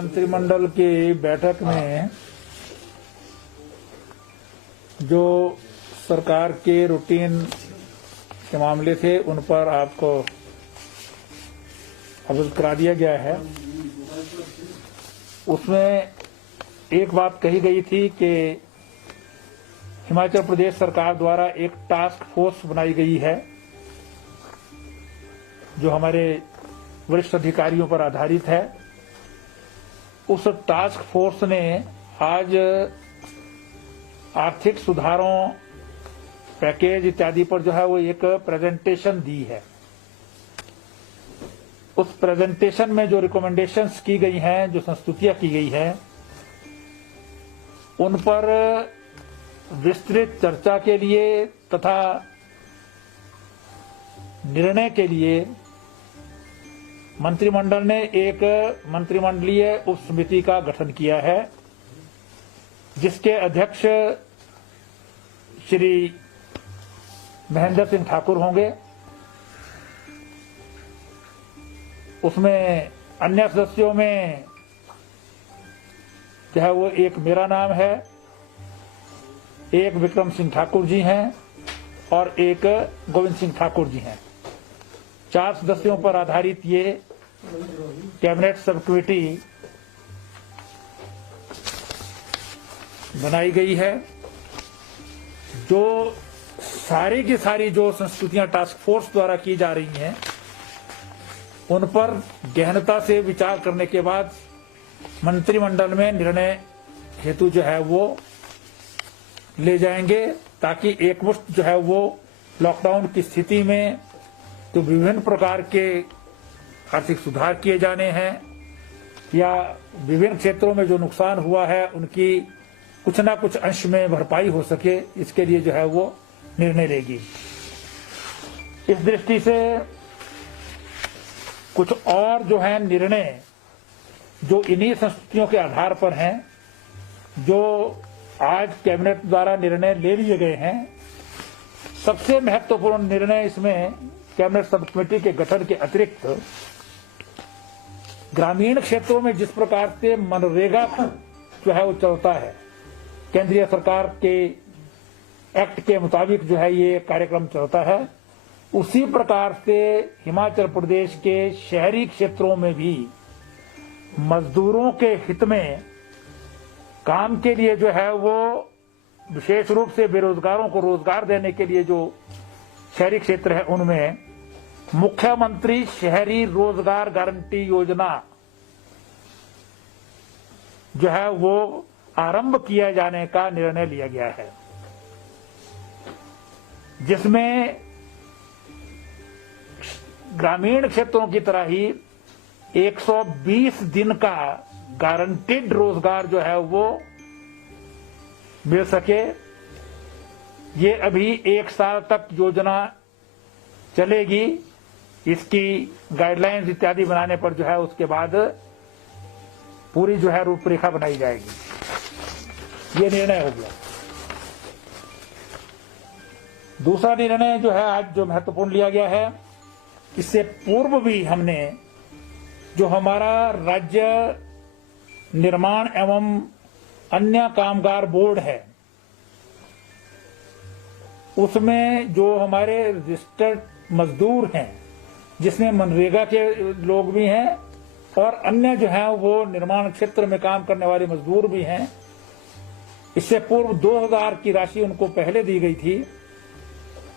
मंत्रिमंडल की बैठक में जो सरकार के रूटीन के मामले थे उन पर आपको अवगत करा दिया गया है। उसमें एक बात कही गई थी कि हिमाचल प्रदेश सरकार द्वारा एक टास्क फोर्स बनाई गई है जो हमारे वरिष्ठ अधिकारियों पर आधारित है। उस टास्क फोर्स ने आज आर्थिक सुधारों, पैकेज इत्यादि पर जो है वो एक प्रेजेंटेशन दी है। उस प्रेजेंटेशन में जो रिकमेंडेशंस की गई हैं, जो संस्तुतियां की गई हैं, उन पर विस्तृत चर्चा के लिए तथा निर्णय के लिए मंत्रिमंडल ने एक मंत्रिमंडलीय उप समिति का गठन किया है, जिसके अध्यक्ष श्री महेंद्र सिंह ठाकुर होंगे। उसमें अन्य सदस्यों में जो है वो एक मेरा नाम है, एक विक्रम सिंह ठाकुर जी हैं और एक गोविंद सिंह ठाकुर जी हैं। 4 सदस्यों पर आधारित ये कैबिनेट सब कमेटी बनाई गई है। जो सारी की सारी जो संस्तुतियां टास्क फोर्स द्वारा की जा रही हैं, उन पर गहनता से विचार करने के बाद मंत्रिमंडल में निर्णय हेतु जो है वो ले जाएंगे, ताकि एकमुश्त जो है वो लॉकडाउन की स्थिति में तो विभिन्न प्रकार के आर्थिक सुधार किए जाने हैं या विभिन्न क्षेत्रों में जो नुकसान हुआ है उनकी कुछ ना कुछ अंश में भरपाई हो सके, इसके लिए जो है वो निर्णय लेगी। इस दृष्टि से कुछ और जो है निर्णय जो इन्हीं संस्तुतियों के आधार पर हैं, जो आज कैबिनेट द्वारा निर्णय ले लिए गए हैं। सबसे महत्वपूर्ण निर्णय इसमें कैबिनेट सब कमेटी के गठन के अतिरिक्त ग्रामीण क्षेत्रों में जिस प्रकार से मनरेगा जो है वो चलता है, केंद्रीय सरकार के एक्ट के मुताबिक जो है ये कार्यक्रम चलता है, उसी प्रकार से हिमाचल प्रदेश के शहरी क्षेत्रों में भी मजदूरों के हित में काम के लिए जो है वो विशेष रूप से बेरोजगारों को रोजगार देने के लिए जो शहरी क्षेत्र है उनमें मुख्यमंत्री शहरी रोजगार गारंटी योजना जो है वो आरंभ किया जाने का निर्णय लिया गया है, जिसमें ग्रामीण क्षेत्रों की तरह ही 120 दिन का गारंटीड रोजगार जो है वो मिल सके। ये अभी 1 साल तक योजना चलेगी। इसकी गाइडलाइंस इत्यादि बनाने पर जो है उसके बाद पूरी जो है रूपरेखा बनाई जाएगी। ये निर्णय हो गया। दूसरा निर्णय जो है आज जो महत्वपूर्ण लिया गया है, इससे पूर्व भी हमने जो हमारा राज्य निर्माण एवं अन्य कामगार बोर्ड है, उसमें जो हमारे रजिस्टर्ड मजदूर हैं, जिसमें मनरेगा के लोग भी हैं और अन्य जो है वो निर्माण क्षेत्र में काम करने वाले मजदूर भी हैं, इससे पूर्व 2000 की राशि उनको पहले दी गई थी।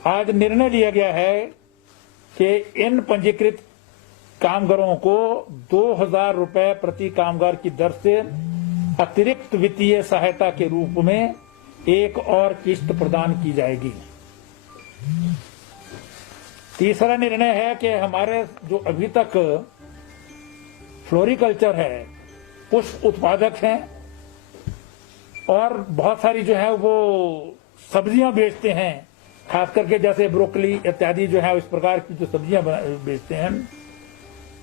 आज निर्णय लिया गया है कि इन पंजीकृत कामगारों को 2000 रुपए प्रति कामगार की दर से अतिरिक्त वित्तीय सहायता के रूप में एक और किस्त प्रदान की जाएगी। तीसरा निर्णय है कि हमारे जो अभी तक फ्लोरिकल्चर है, पुष्प उत्पादक हैं और बहुत सारी जो है वो सब्जियां बेचते हैं, खास करके जैसे ब्रोकली इत्यादि जो है इस प्रकार की जो सब्जियां बेचते हैं,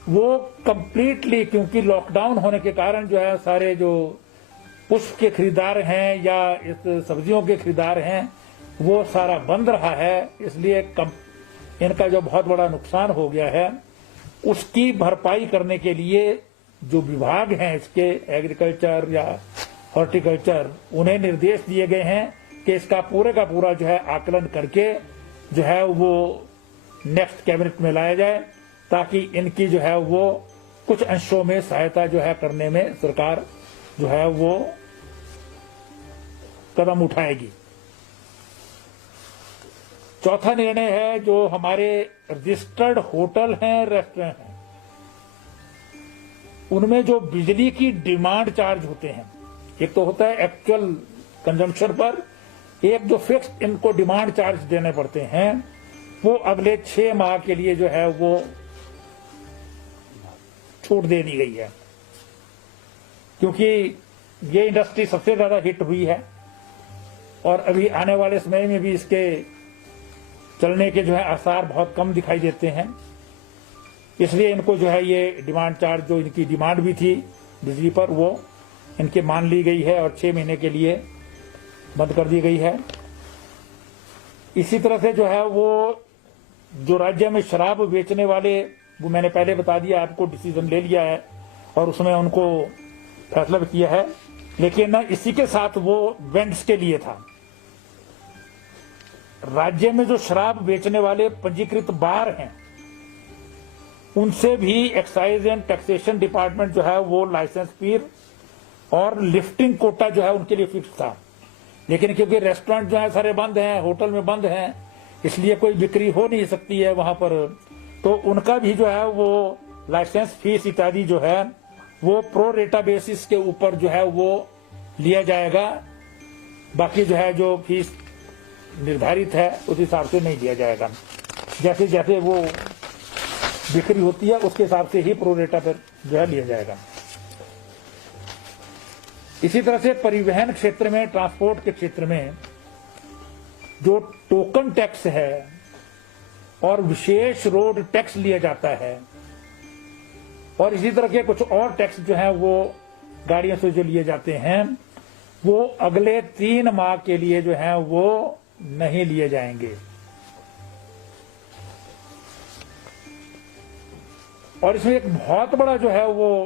वो कंप्लीटली क्योंकि लॉकडाउन होने के कारण जो है सारे जो पुष्प के खरीदार हैं या इस सब्जियों के खरीदार हैं वो सारा बंद रहा है। इसलिए इनका जो बहुत बड़ा नुकसान हो गया है उसकी भरपाई करने के लिए जो विभाग हैं इसके, एग्रीकल्चर या हॉर्टिकल्चर, उन्हें निर्देश दिए गए हैं कि इसका पूरे का पूरा जो है आकलन करके जो है वो नेक्स्ट कैबिनेट में लाया जाए, ताकि इनकी जो है वो कुछ अंशों में सहायता जो है करने में सरकार जो है वो कदम उठाएगी। चौथा निर्णय है जो हमारे रजिस्टर्ड होटल हैं, रेस्टोरेंट हैं, उनमें जो बिजली की डिमांड चार्ज होते हैं, एक तो होता है एक्चुअल कंजम्पशन पर, एक जो फिक्स्ड इनको डिमांड चार्ज देने पड़ते हैं, वो अगले 6 माह के लिए जो है वो छूट दे दी गई है, क्योंकि ये इंडस्ट्री सबसे ज्यादा हिट हुई है और अभी आने वाले समय में भी इसके चलने के जो है आसार बहुत कम दिखाई देते हैं। इसलिए इनको जो है ये डिमांड चार्ज, जो इनकी डिमांड भी थी बिजली पर, वो इनके मान ली गई है और 6 महीने के लिए बंद कर दी गई है। इसी तरह से जो है वो जो राज्य में शराब बेचने वाले, वो मैंने पहले बता दिया आपको, डिसीजन ले लिया है और उसमें उनको फैसला भी किया है, लेकिन इसी के साथ वो वेंड्स के लिए था। राज्य में जो शराब बेचने वाले पंजीकृत बार हैं, उनसे भी एक्साइज एंड टैक्सेशन डिपार्टमेंट जो है वो लाइसेंस फीस और लिफ्टिंग कोटा जो है उनके लिए फिक्स था, लेकिन क्योंकि रेस्टोरेंट जो है सारे बंद हैं, होटल में बंद हैं, इसलिए कोई बिक्री हो नहीं सकती है वहां पर, तो उनका भी जो है वो लाइसेंस फीस इत्यादि जो है वो प्रो रेटा बेसिस के ऊपर जो है वो लिया जाएगा। बाकी जो है जो फीस निर्धारित है उस हिसाब से नहीं लिया जाएगा, जैसे जैसे वो बिक्री होती है उसके हिसाब से ही प्रो रेटा पर जो है लिया जाएगा। इसी तरह से परिवहन क्षेत्र में, ट्रांसपोर्ट के क्षेत्र में जो टोकन टैक्स है और विशेष रोड टैक्स लिया जाता है, और इसी तरह के कुछ और टैक्स जो है वो गाड़ियों से जो लिए जाते हैं, वो अगले 3 माह के लिए जो है वो नहीं लिए जाएंगे। और इसमें एक बहुत बड़ा जो है वो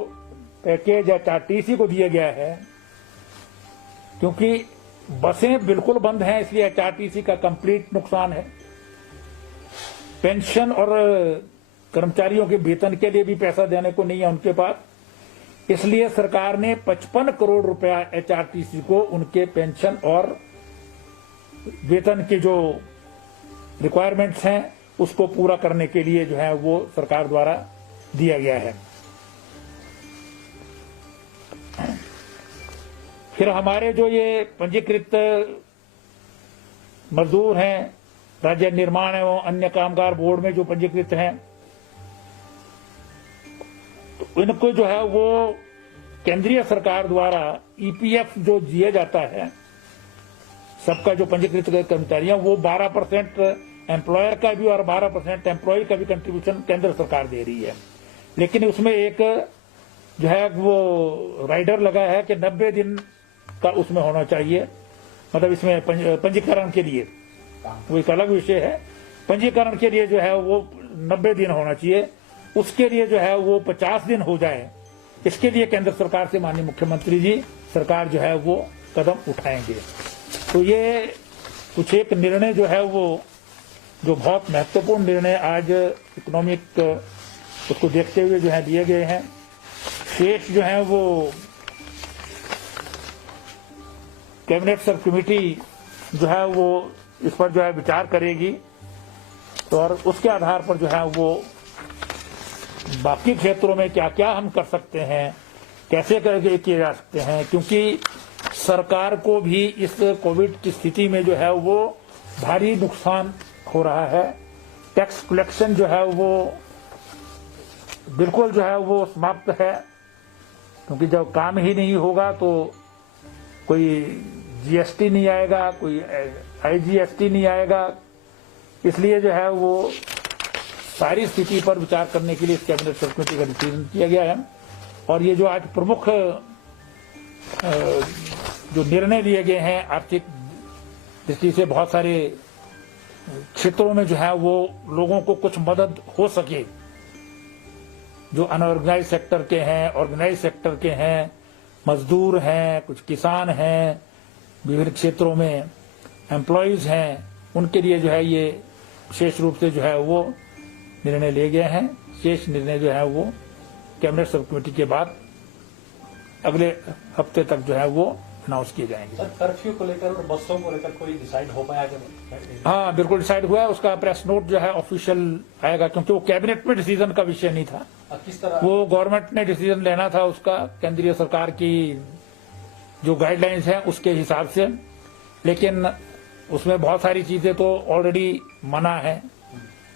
पैकेज एचआरटीसी को दिया गया है, क्योंकि बसें बिल्कुल बंद हैं, इसलिए एचआरटीसी का कंप्लीट नुकसान है। पेंशन और कर्मचारियों के वेतन के लिए भी पैसा देने को नहीं है उनके पास, इसलिए सरकार ने 55 करोड़ रुपया एचआरटीसी को उनके पेंशन और वेतन के जो रिक्वायरमेंट्स हैं उसको पूरा करने के लिए जो है वो सरकार द्वारा दिया गया है। फिर हमारे जो ये पंजीकृत मजदूर हैं, राज्य निर्माण एवं अन्य कामगार बोर्ड में जो पंजीकृत हैं, तो इनको जो है वो केंद्रीय सरकार द्वारा ईपीएफ जो दिया जाता है, सबका जो पंजीकृत कर्मचारी हैं, वो 12% एम्प्लॉयर का भी और 12% एम्प्लॉय का भी कंट्रीब्यूशन केंद्र सरकार दे रही है। लेकिन उसमें एक जो है वो राइडर लगा है कि 90 दिन का उसमें होना चाहिए, मतलब इसमें पंजीकरण के लिए, वो एक अलग विषय है। पंजीकरण के लिए जो है वो 90 दिन होना चाहिए, उसके लिए जो है वो 50 दिन हो जाए, इसके लिए केंद्र सरकार से माननीय मुख्यमंत्री जी सरकार जो है वो कदम उठाएंगे। तो ये कुछ एक निर्णय जो है वो जो बहुत महत्वपूर्ण निर्णय आज इकोनॉमिक उसको देखते हुए जो है लिए गए हैं। शेष जो है वो कैबिनेट सब कमेटी जो है वो इस पर जो है विचार करेगी, तो और उसके आधार पर जो है वो बाकी क्षेत्रों में क्या क्या हम कर सकते हैं, कैसे करके किए जा सकते हैं, क्योंकि सरकार को भी इस कोविड की स्थिति में जो है वो भारी नुकसान हो रहा है। टैक्स कलेक्शन जो है वो बिल्कुल जो है वो समाप्त है, क्योंकि जब काम ही नहीं होगा तो कोई जीएसटी नहीं आएगा, कोई आईजीएसटी नहीं आएगा, इसलिए जो है वो सारी स्थिति पर विचार करने के लिए इस कैबिनेट सब कमेटी का डिसीजन किया गया है। और ये जो आज प्रमुख जो निर्णय लिए गए हैं आर्थिक दृष्टि से, बहुत सारे क्षेत्रों में जो है वो लोगों को कुछ मदद हो सके, जो अनऑर्गेनाइज सेक्टर के हैं, ऑर्गेनाइज सेक्टर के हैं, मजदूर हैं, कुछ किसान हैं, विभिन्न क्षेत्रों में एम्प्लॉयज हैं, उनके लिए जो है ये विशेष रूप से जो है वो निर्णय लिए गए हैं। शेष निर्णय जो है वो कैबिनेट सब कमेटी के बाद अगले हफ्ते तक जो है वो अनाउंस किए जाएंगे। सर, कर्फ्यू को लेकर और बसों को लेकर कोई डिसाइड हो पाया कि? हाँ, बिल्कुल डिसाइड हुआ है। उसका प्रेस नोट जो है ऑफिशियल आएगा, क्योंकि वो कैबिनेट में डिसीजन का विषय नहीं था। किस तरह वो गवर्नमेंट ने डिसीजन लेना था, उसका केंद्रीय सरकार की जो गाइडलाइंस है उसके हिसाब से, लेकिन उसमें बहुत सारी चीजें तो ऑलरेडी मना है।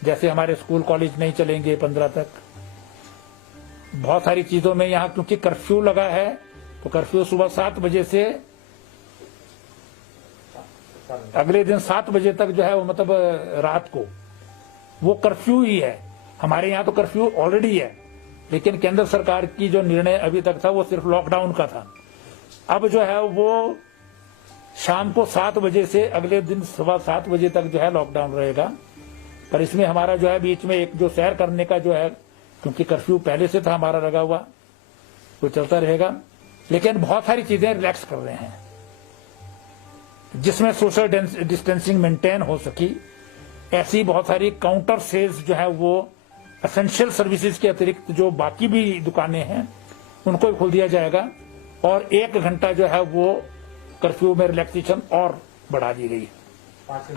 जैसे हमारे स्कूल कॉलेज नहीं चलेंगे 15 तक। बहुत सारी चीजों में यहाँ क्योंकि कर्फ्यू लगा है, तो कर्फ्यू सुबह 7 बजे से अगले दिन 7 बजे तक जो है वो मतलब रात को वो कर्फ्यू ही है। हमारे यहाँ तो कर्फ्यू ऑलरेडी है, लेकिन केंद्र सरकार की जो निर्णय अभी तक था वो सिर्फ लॉकडाउन का था। अब जो है वो शाम को 7 बजे से अगले दिन सुबह 7 बजे तक जो है लॉकडाउन रहेगा। पर इसमें हमारा जो है बीच में एक जो सैर करने का जो है, क्योंकि कर्फ्यू पहले से था हमारा लगा हुआ, वो चलता रहेगा। लेकिन बहुत सारी चीजें रिलैक्स कर रहे हैं जिसमें सोशल डिस्टेंसिंग मेंटेन हो सकी। ऐसी बहुत सारी काउंटर सेल्स जो है वो एसेंशियल सर्विसेज के अतिरिक्त जो बाकी भी दुकानें हैं उनको भी खोल दिया जाएगा, और 1 घंटा जो है वो कर्फ्यू में रिलैक्सेशन और बढ़ा दी गई।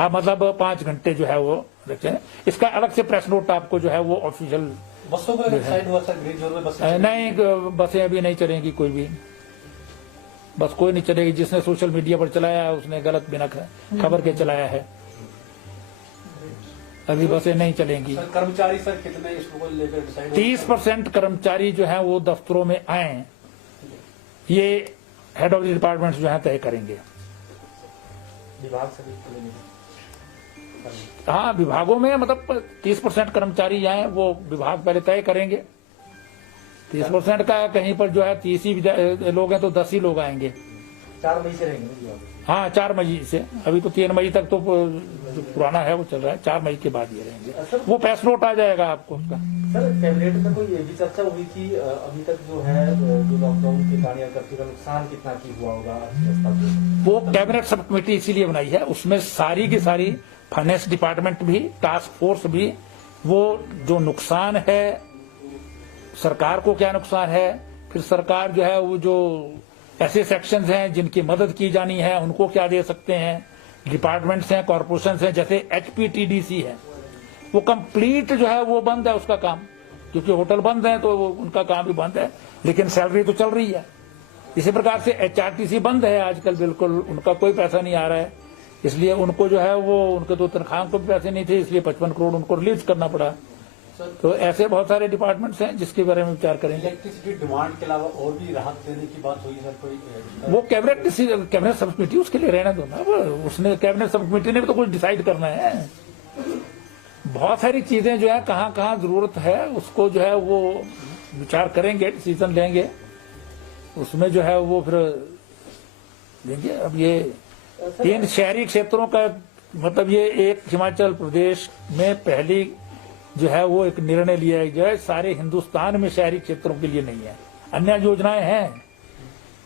अब मतलब 5 घंटे जो है वो रखें। इसका अलग से प्रेस नोट आपको जो है वो ऑफिशियल। बसों को डिसाइड हुआ सर? ग्रीन जोन में बसें नहीं, बसें अभी नहीं चलेंगी, कोई भी बस कोई नहीं चलेगी। जिसने सोशल मीडिया पर चलाया है उसने गलत बिना खबर के चलाया है। अभी बसें नहीं चलेंगी। सर, कर्मचारी सर कितने इसको लेकर डिसाइड? 30% कर्मचारी जो है वो दफ्तरों में आए, ये हेड ऑफ द डिपार्टमेंट जो है तय करेंगे। विभाग से भी खुलेंगे? हाँ, विभागों में मतलब 30% कर्मचारी आए, वो विभाग पहले तय करेंगे। 30% का कहीं पर जो है 30 ही लोग हैं तो 10 ही लोग आएंगे। 4 मई से रहेंगे? हाँ, 4 मई से। अभी तो 3 मई तक तो जो पुराना है वो चल रहा है, 4 मई के बाद ये रहेंगे। वो प्रेस नोट आ जाएगा आपको उसका। सर, कैबिनेट में कोई ये भी चर्चा हुई थी अभी तक जो है जो लॉकडाउन के कारण कर्फ्यू का नुकसान कितना की हुआ होगा? वो कैबिनेट सब कमेटी इसीलिए बनाई है, उसमें सारी की सारी फाइनेंस डिपार्टमेंट भी, टास्क फोर्स भी, वो जो नुकसान है सरकार को क्या नुकसान है, फिर सरकार जो है वो जो ऐसे सेक्शंस हैं जिनकी मदद की जानी है उनको क्या दे सकते हैं, डिपार्टमेंट्स हैं, कॉर्पोरेशंस हैं, जैसे HPTDC है, वो कंप्लीट जो है वो बंद है उसका काम, क्योंकि होटल बंद है तो उनका काम भी बंद है, लेकिन सैलरी तो चल रही है। इसी प्रकार से HRTC बंद है आजकल, बिल्कुल उनका कोई पैसा नहीं आ रहा है, इसलिए उनको जो है वो उनके तो तनख्वाह को भी पैसे नहीं थे, इसलिए 55 करोड़ उनको रिलीज करना पड़ा। तो ऐसे बहुत सारे डिपार्टमेंट्स हैं जिसके बारे में विचार करेंगे। इलेक्ट्रिसिटी डिमांड के अलावा और भी राहत देने की बात हुई सर? कोई वो कैबिनेट सब कमेटी उसके लिए रहना दो ना, उसने कैबिनेट सब कमेटी ने भी तो कुछ डिसाइड करना है। बहुत सारी चीजें जो है कहाँ कहाँ जरूरत है उसको जो है वो विचार करेंगे, डिसीजन लेंगे, उसमें जो है वो फिर देंगे। अब ये 3 शहरी क्षेत्रों का मतलब ये एक हिमाचल प्रदेश में पहली जो है वो एक निर्णय लिया गया है, सारे हिंदुस्तान में शहरी क्षेत्रों के लिए नहीं है। अन्य योजनाएं हैं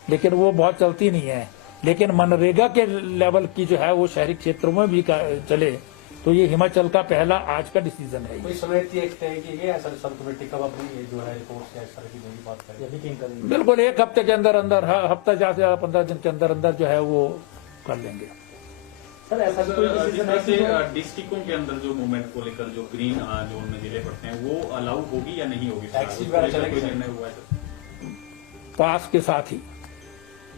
लेकिन वो बहुत चलती नहीं है, लेकिन मनरेगा के लेवल की जो है वो शहरी क्षेत्रों में भी चले, तो ये हिमाचल का पहला आज का डिसीजन है। कोई समय तय की गई है सर? सब कमेटी कब अपनी जो है रिपोर्ट सर की जो बात करें? बिल्कुल 1 हफ्ते के अंदर अंदर, हफ्ता ज्यादा से ज्यादा 15 दिन के अंदर अंदर जो है वो कर लेंगे। सर, ऐसा कोई डिसीजन है कि डिस्ट्रिक्टों के अंदर जो मूवमेंट को लेकर जो ग्रीन जोन में जिले पड़ते हैं वो अलाउ होगी या नहीं होगी? टैक्सी वगैरह चलेगी? कोई निर्णय हुआ है सर? पास के साथ ही,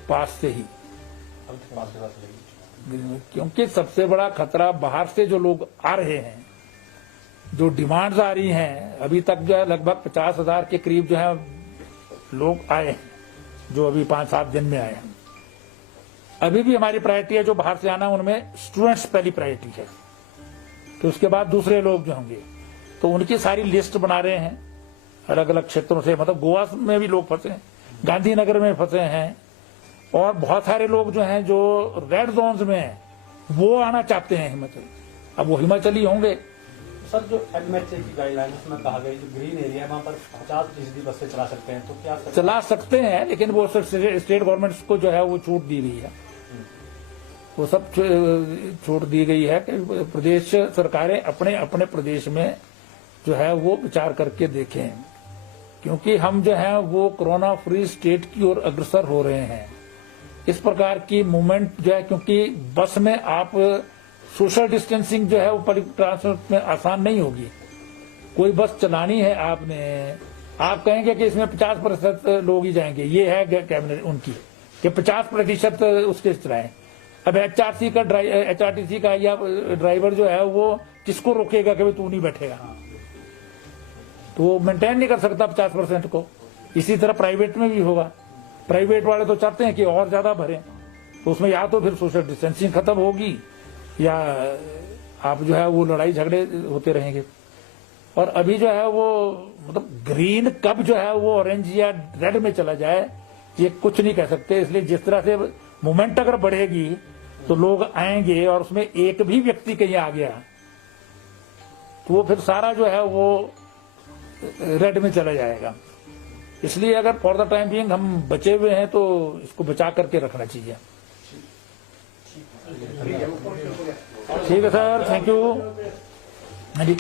पास से ही, क्योंकि सबसे बड़ा खतरा बाहर से जो लोग आ रहे हैं, जो डिमांड्स आ रही हैं, अभी तक जो है लगभग 50,000 के करीब जो है लोग आए हैं, जो अभी 5-7 दिन में आए हैं। अभी भी हमारी प्रायोरिटी है जो बाहर से आना, उनमें स्टूडेंट्स पहली प्रायोरिटी है, तो उसके बाद दूसरे लोग जो होंगे, तो उनकी सारी लिस्ट बना रहे हैं अलग अलग क्षेत्रों से। मतलब गोवा में भी लोग फंसे हैं, गांधीनगर में फंसे हैं, और बहुत सारे लोग जो हैं जो रेड जोन्स में हैं वो आना चाहते हैं हिमाचल। अब वो हिमाचली होंगे, सर जो एमएचए की गाइडलाइन उसमें कहा गया जो ग्रीन एरिया है वहाँ पर 50% बसें चला सकते हैं, तो क्या चला सकते हैं, लेकिन वो स्टेट गवर्नमेंट्स को जो है वो छूट दी गई है, वो सब छूट दी गई है कि प्रदेश सरकारें अपने अपने प्रदेश में जो है वो विचार करके देखें, क्योंकि हम जो है वो कोरोना फ्री स्टेट की ओर अग्रसर हो रहे हैं। इस प्रकार की मूवमेंट जो है, क्योंकि बस में आप सोशल डिस्टेंसिंग जो है वो पब्लिक ट्रांसपोर्ट में आसान नहीं होगी। कोई बस चलानी है आपने, आप कहेंगे कि इसमें 50% लोग ही जाएंगे, ये है कैबिनेट उनकी कि 50% उसके चलाएं। अब एचआरटीसी का या ड्राइवर जो है वो किसको रोकेगा कि तू नहीं बैठेगा, तो वो मेंटेन नहीं कर सकता 50% को। इसी तरह प्राइवेट में भी होगा, प्राइवेट वाले तो चाहते हैं कि और ज्यादा भरें, तो उसमें या तो फिर सोशल डिस्टेंसिंग खत्म होगी या आप जो है वो लड़ाई झगड़े होते रहेंगे। और अभी जो है वो मतलब ग्रीन कब जो है वो ऑरेंज या रेड में चला जाए ये कुछ नहीं कह सकते। इसलिए जिस तरह से मूवमेंट अगर बढ़ेगी तो लोग आएंगे और उसमें एक भी व्यक्ति कहीं आ गया तो वो फिर सारा जो है वो रेड में चला जाएगा। इसलिए अगर फॉर द टाइम बीइंग हम बचे हुए हैं तो इसको बचा करके रखना चाहिए। ठीक है सर, थैंक यू। हाँ जी।